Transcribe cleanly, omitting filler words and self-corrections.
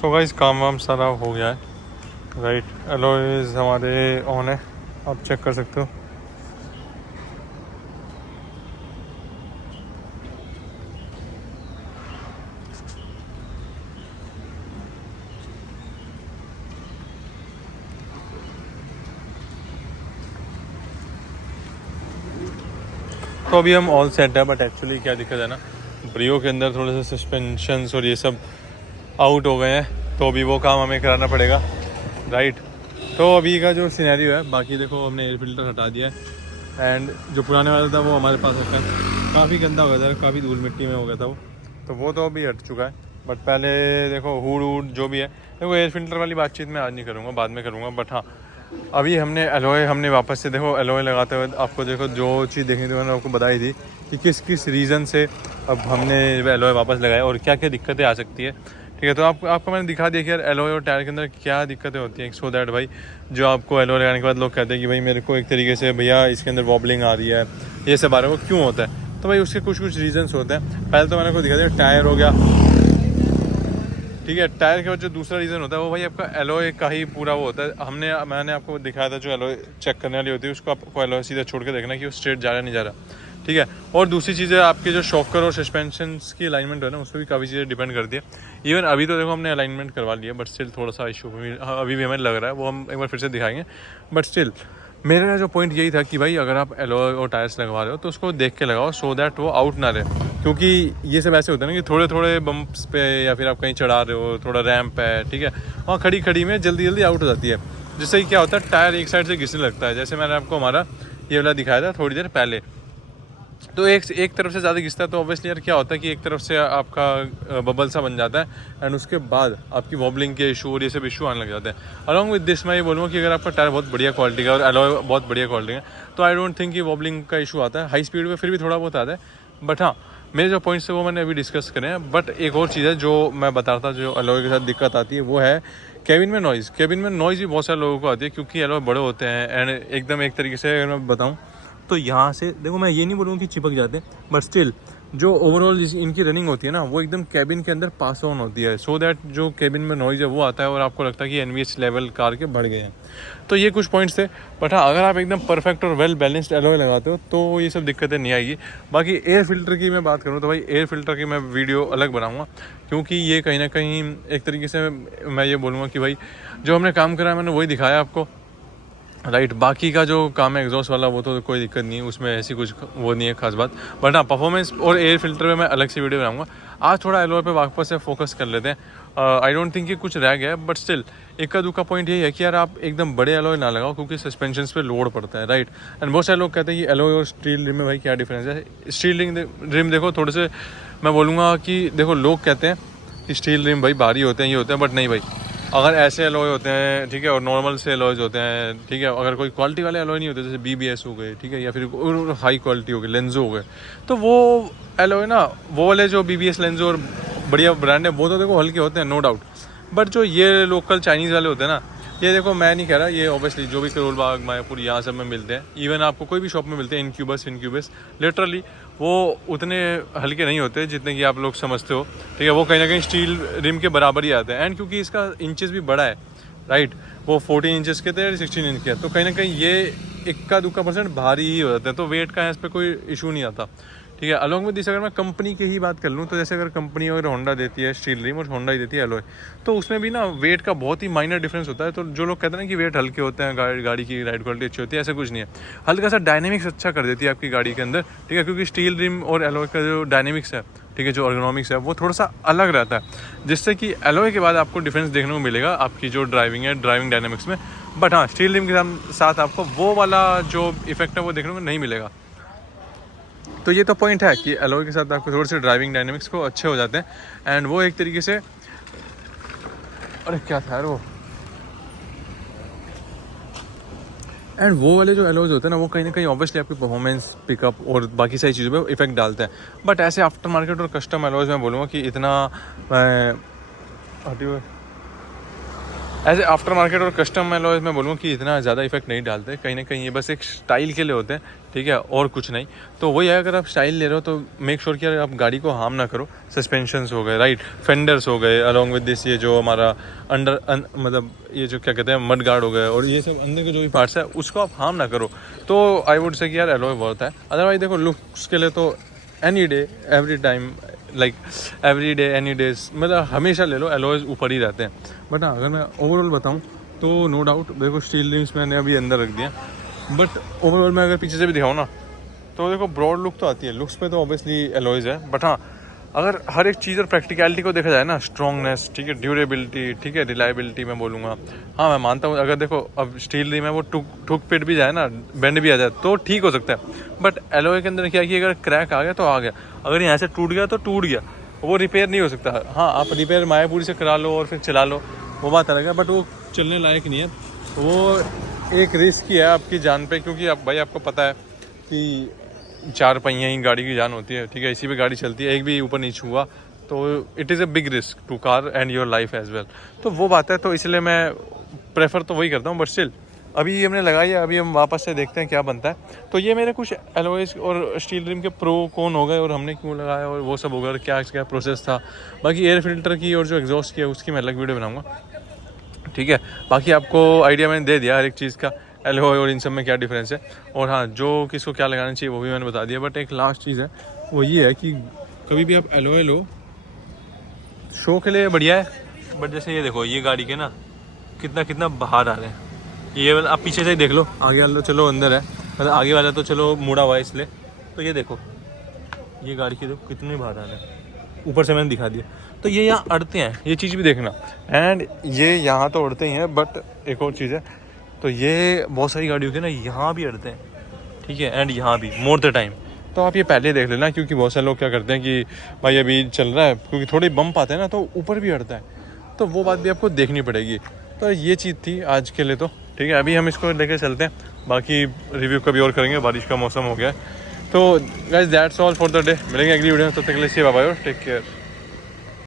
So guys काम वाम सारा हो गया है। राइट, एलॉयज हमारे ऑन है, आप चेक कर सकते हो। तो अभी हम ऑल सेट है, बट एक्चुअली क्या दिक्कत है ना, ब्रियो के अंदर थोड़े से सस्पेंशंस और ये सब आउट हो गए हैं, तो अभी वो काम हमें कराना पड़ेगा। राइट, तो अभी का जो सिनेरियो है, बाकी देखो हमने एयर फिल्टर हटा दिया है एंड जो पुराने वाला था वो हमारे पास रखा है। काफ़ी गंदा हो गया था, काफ़ी धूल मिट्टी में हो गया था वो, तो वो तो अभी हट चुका है। बट पहले देखो हुड वूड जो भी है, देखो एयर फिल्टर वाली बातचीत मैं आज नहीं करूँगा, बाद में करूँगा। बट हाँ, अभी हमने वापस से देखो एलॉय लगाते हुए आपको देखो जो चीज़ देखनी थी मैंने आपको बताई थी कि किस किस रीज़न से अब हमने एलॉय वापस लगाया और क्या क्या दिक्कतें आ सकती है। ठीक है, तो आपको मैंने दिखा दिया कि यार एलॉय और टायर के अंदर क्या दिक्कतें होती हैं, सो दैट भाई जो आपको एलॉय लगाने के बाद लोग कहते हैं कि भाई मेरे को एक तरीके से भैया इसके अंदर वॉबलिंग आ रही है, ये सब आ रहा है, वो क्यों होता है। तो भाई उसके कुछ कुछ रीजंस होते हैं। पहले तो मैंने आपको दिखा दिया टायर हो गया, ठीक है। टायर के बाद जो दूसरा रीज़न होता है वो भाई आपका एलॉय का ही पूरा वो होता है। मैंने आपको दिखाया था जो एलॉय चेक करने वाली होती है, उसको आपको एलॉय सीधा छोड़ के देखना कि वो स्ट्रेट जा रहा नहीं जा रहा, ठीक है। और दूसरी चीज़ है आपके जो शॉकर और सस्पेंशन की अलाइनमेंट है ना, उस पर भी काफ़ी चीज़ें डिपेंड करती है। इवन अभी तो देखो हमने अलाइनमेंट करवा लिया, बट स्टिल थोड़ा सा इशू अभी भी हमें लग रहा है, वो हम एक बार फिर से दिखाएंगे। बट स्टिल मेरा जो पॉइंट यही था कि भाई अगर आप एलॉय और टायर्स लगवा रहे हो तो उसको देख के लगाओ, सो दैट वो आउट ना रहे। क्योंकि ये सब ऐसे होते हैं ना कि थोड़े थोड़े बम्प्स पे या फिर आप कहीं चढ़ा रहे हो, थोड़ा रैम्प है, ठीक है, वहाँ खड़ी खड़ी में जल्दी जल्दी आउट हो जाती है, जिससे कि क्या होता है टायर एक साइड से घिसने लगता है। जैसे मैंने आपको हमारा ये वाला दिखाया था थोड़ी देर पहले, तो एक तरफ से ज़्यादा घिसता है, तो ऑब्वियसली यार क्या होता है कि एक तरफ से आपका बबल सा बन जाता है एंड उसके बाद आपकी वॉबलिंग के इशू और ये सब इशू आने लग जाते हैं। अलॉन्ग विद दिस मैं ये बोलूँगा कि अगर आपका टायर बहुत बढ़िया क्वालिटी का और एलॉय बहुत बढ़िया क्वालिटी का, तो आई डोंट थिंक कि वॉबलिंग का इशू आता है। हाई स्पीड में फिर भी थोड़ा बहुत आता है, बट हाँ मेरे जो पॉइंट्स है वो मैंने अभी डिस्कस करे हैं। बट एक और चीज़ है जो मैं बता रहा था, जो एलॉय के साथ दिक्कत आती है, वो है केबिन में नॉइज़। केबिन में नॉइज़ भी बहुत सारे लोगों को आती है क्योंकि एलॉय बड़े होते हैं एंड एकदम एक तरीके से अगर मैं बताऊँ तो यहाँ से देखो, मैं ये नहीं बोलूँगा कि चिपक जाते हैं, बट स्टिल जो ओवरऑल इनकी रनिंग होती है ना, वो एकदम कैबिन के अंदर पास ऑन होती है, सो दैट जो कैबिन में नॉइज़ है वो आता है और आपको लगता है कि एनवीएच लेवल कार के बढ़ गए हैं। तो ये कुछ पॉइंट्स थे। बट हाँ, अगर आप एकदम परफेक्ट और वेल बैलेंस्ड एलॉय लगाते हो तो ये सब दिक्कतें नहीं आएगी। बाकी एयर फिल्टर की मैं बात करूँ तो भाई एयर फिल्टर की मैं वीडियो अलग बनाऊँगा, क्योंकि ये कहीं ना कहीं एक तरीके से मैं ये बोलूँगा कि भाई जो हमने काम करा है मैंने वही दिखाया आपको। राइट, बाकी का जो काम है एग्जॉस्ट वाला वो तो कोई दिक्कत नहीं है, उसमें ऐसी कुछ वो नहीं है खास बात। बट हाँ, परफॉर्मेंस और एयर फिल्टर पे मैं अलग से वीडियो बनाऊंगा। आज थोड़ा एलॉय पे वापस से फोकस कर लेते हैं। आई डोंट थिंक कि कुछ रह गया है, बट स्टिल इक्का दुक्का पॉइंट यही है कि यार आप एकदम बड़े एलॉय ना लगाओ क्योंकि सस्पेंशन पे लोड पड़ता है। राइट, एंड बहुत सारे लोग कहते हैं कि एलॉय और स्टील रिम में भाई क्या डिफरेंस है। स्टील रिम देखो थोड़े से मैं बोलूँगा कि देखो लोग कहते हैं कि स्टील रिम भाई भारी होते हैं, ये होते हैं, बट नहीं भाई। अगर ऐसे एलॉय होते हैं, ठीक है, और नॉर्मल से एलॉयज होते हैं, ठीक है, अगर कोई क्वालिटी वाले एलॉय नहीं होते जैसे BBS हो गए, ठीक है, या फिर हाई क्वालिटी हो गई लेंजो हो गए, तो वो एलॉय ना, वो वाले जो BBS लेंजो और बढ़िया ब्रांड है वो तो देखो हल्के होते हैं, नो डाउट। बट जो ये लोकल चाइनीज़ वाले होते हैं ना, ये देखो मैं नहीं कह रहा, ये ऑब्वियसली जो भी करोल बाग मायापुर यहाँ सब में मिलते हैं, इवन आपको कोई भी शॉप में मिलते हैं, इनक्यूबस लिटरली वो उतने हल्के नहीं होते जितने कि आप लोग समझते हो। ठीक है, वो कहीं ना कहीं स्टील रिम के बराबर ही आते हैं एंड क्योंकि इसका इंचेस भी बड़ा है, राइट, वो 14 इंचेस के थे, 16 इंच के, तो कहीं ना कहीं ये इक्का दुक्का % भारी ही हो जाते हैं, तो वेट का इस पर कोई इशू नहीं आता। ठीक है, अलॉन्ग विद दिस अगर मैं कंपनी की ही बात कर लूँ तो जैसे अगर कंपनी अगर होंडा देती है स्टील रिम और होंडा ही देती है एलॉय, तो उसमें भी ना वेट का बहुत ही माइनर डिफरेंस होता है। तो जो लोग कहते हैं ना कि वेट हल्के होते हैं, गाड़ी की राइड क्वालिटी अच्छी होती है, ऐसा कुछ नहीं है। हल्का सा डायनेमिक्स अच्छा कर देती है आपकी गाड़ी के अंदर, ठीक है, क्योंकि स्टील रिम और एलॉय का जो डायनेमिक्स है, ठीक है, जो अर्गोनॉमिक्स है वो थोड़ा सा अलग रहता है, जिससे कि एलॉय के बाद आपको डिफरेंस देखने को मिलेगा आपकी जो ड्राइविंग है, ड्राइविंग डायनेमिक्स में। बट हाँ, स्टील रिम के साथ आपको वो वाला जो इफेक्ट है वो देखने को नहीं मिलेगा। तो ये तो पॉइंट है कि एलॉय के साथ आपको थोड़े से ड्राइविंग डायनेमिक्स को अच्छे हो जाते हैं एंड वो एक तरीके से, अरे क्या था यार वो, एंड वो वाले जो एलॉयज होते हैं ना वो कहीं ना कहीं ऑब्वियसली आपकी परफॉर्मेंस पिकअप और बाकी सारी चीज़ों पे इफेक्ट डालते हैं। बट ऐसे आफ्टर मार्केट और कस्टम एलॉयज मैं बोलूँगा कि इतना एज ए आफ्टर मार्केट और कस्टम एलॉयज़ मैं बोलूँ कि इतना ज़्यादा इफेक्ट नहीं डालते, कहीं ना कहीं ये बस एक स्टाइल के लिए होते हैं, ठीक है, और कुछ नहीं। तो वही है, अगर आप स्टाइल ले रहे हो तो मेक श्योर कि आप गाड़ी को हार्म ना करो। सस्पेंशंस हो गए, राइट, फेंडर्स हो गए, अलॉन्ग विद दिस ये जो हमारा मतलब ये जो क्या कहते हैं मड गार्ड हो गए, और ये सब अंदर के जो भी पार्ट्स है उसको आप हार्म ना करो। तो आई वुड से कि यार एलॉय वर्थ है। अदरवाइज देखो लुक्स के लिए तो any day every time like every day any days, मतलब हमेशा ले लो एलॉयज़ ऊपर ही रहते हैं। बट हाँ, अगर मैं ओवरऑल बताऊँ तो नो डाउट देखो स्टील रिम्स मैंने अभी अंदर रख दिया, बट ओवरऑल मैं अगर पीछे से भी दिखाऊँ ना तो देखो ब्रॉड लुक तो आती है। लुक्स पे तो ऑब्वियसली एलॉयज़ है, बट हाँ अगर हर एक चीज़ और प्रैक्टिकलिटी को देखा जाए ना, स्ट्रॉन्गनेस, ठीक है, ड्यूरेबिलिटी, ठीक है, रिलायबिलिटी मैं बोलूँगा। हाँ मैं मानता हूँ अगर देखो अब स्टील रिम है वो ठुक पिट भी जाए ना, बेंड भी आ जाए तो ठीक हो सकता है, बट एलॉय के अंदर क्या कि अगर क्रैक आ गया तो आ गया, अगर यहाँ से टूट गया तो टूट गया, वो रिपेयर नहीं हो सकता। हाँ आप रिपेयर मायापुरी से करा लो और फिर चला लो, वो बात अलग है, बट वो चलने लायक नहीं है। वो एक रिस्क ही है आपकी जान पे, क्योंकि अब भाई आपको पता है कि 4 पहिया ही गाड़ी की जान होती है, ठीक है, इसी पे गाड़ी चलती है, एक भी ऊपर नीचे हुआ तो it is a big risk to car and your life as well. तो वो बात है, तो इसलिए मैं प्रेफर तो वही करता हूँ, बट स्टिल अभी हमने लगाई है, अभी हम वापस से देखते हैं क्या बनता है। तो ये मेरे कुछ एलॉयज़ और स्टील रिम के प्रो कौन हो गए और हमने क्यों लगाया और वो सब होगा, क्या क्या प्रोसेस था। बाकी एयर फिल्टर की और जो एग्जॉस्ट की है उसकी मैं अलग वीडियो बनाऊँगा, ठीक है। बाकी आपको आइडिया मैंने दे दिया हर एक चीज़ का, एलॉय और इन सब में क्या डिफरेंस है, और हाँ जो किसको क्या लगाना चाहिए वो भी मैंने बता दिया। बट एक लास्ट चीज़ है वो ये है कि कभी भी आप एलॉय लो शो के लिए बढ़िया है, बट जैसे ये देखो ये गाड़ी के ना कितना बाहर आ रहे हैं, ये वाला आप पीछे से ही देख लो, आगे वाला चलो अंदर है, मतलब आगे वाला तो चलो मुड़ा हुआ है इसलिए, तो ये देखो ये गाड़ी के देखो कितने बाहर आ रहे हैं, ऊपर से मैंने दिखा दिया। तो ये यहाँ अड़ते हैं, ये चीज़ भी देखना, एंड ये यहाँ तो अड़ते ही हैं, बट एक और चीज़ है, तो ये बहुत सारी गाड़ियों के ना यहाँ भी अड़ते हैं, ठीक है, एंड यहाँ भी मोर द टाइम। तो आप ये पहले देख लेना, क्योंकि बहुत सारे लोग क्या करते हैं कि भाई अभी चल रहा है, क्योंकि थोड़े बम्प आते हैं ना तो ऊपर भी अड़ता है, तो वो बात भी आपको देखनी पड़ेगी। तो ये चीज़ थी आज के लिए, तो ठीक है, अभी हम इसको लेकर चलते हैं, बाकी रिव्यू कभी और करेंगे, बारिश का मौसम हो गया है। तो guys that's all for the day, मिलेंगे अगली वीडियो में, तब तक के लिए बाय बाय और टेक केयर।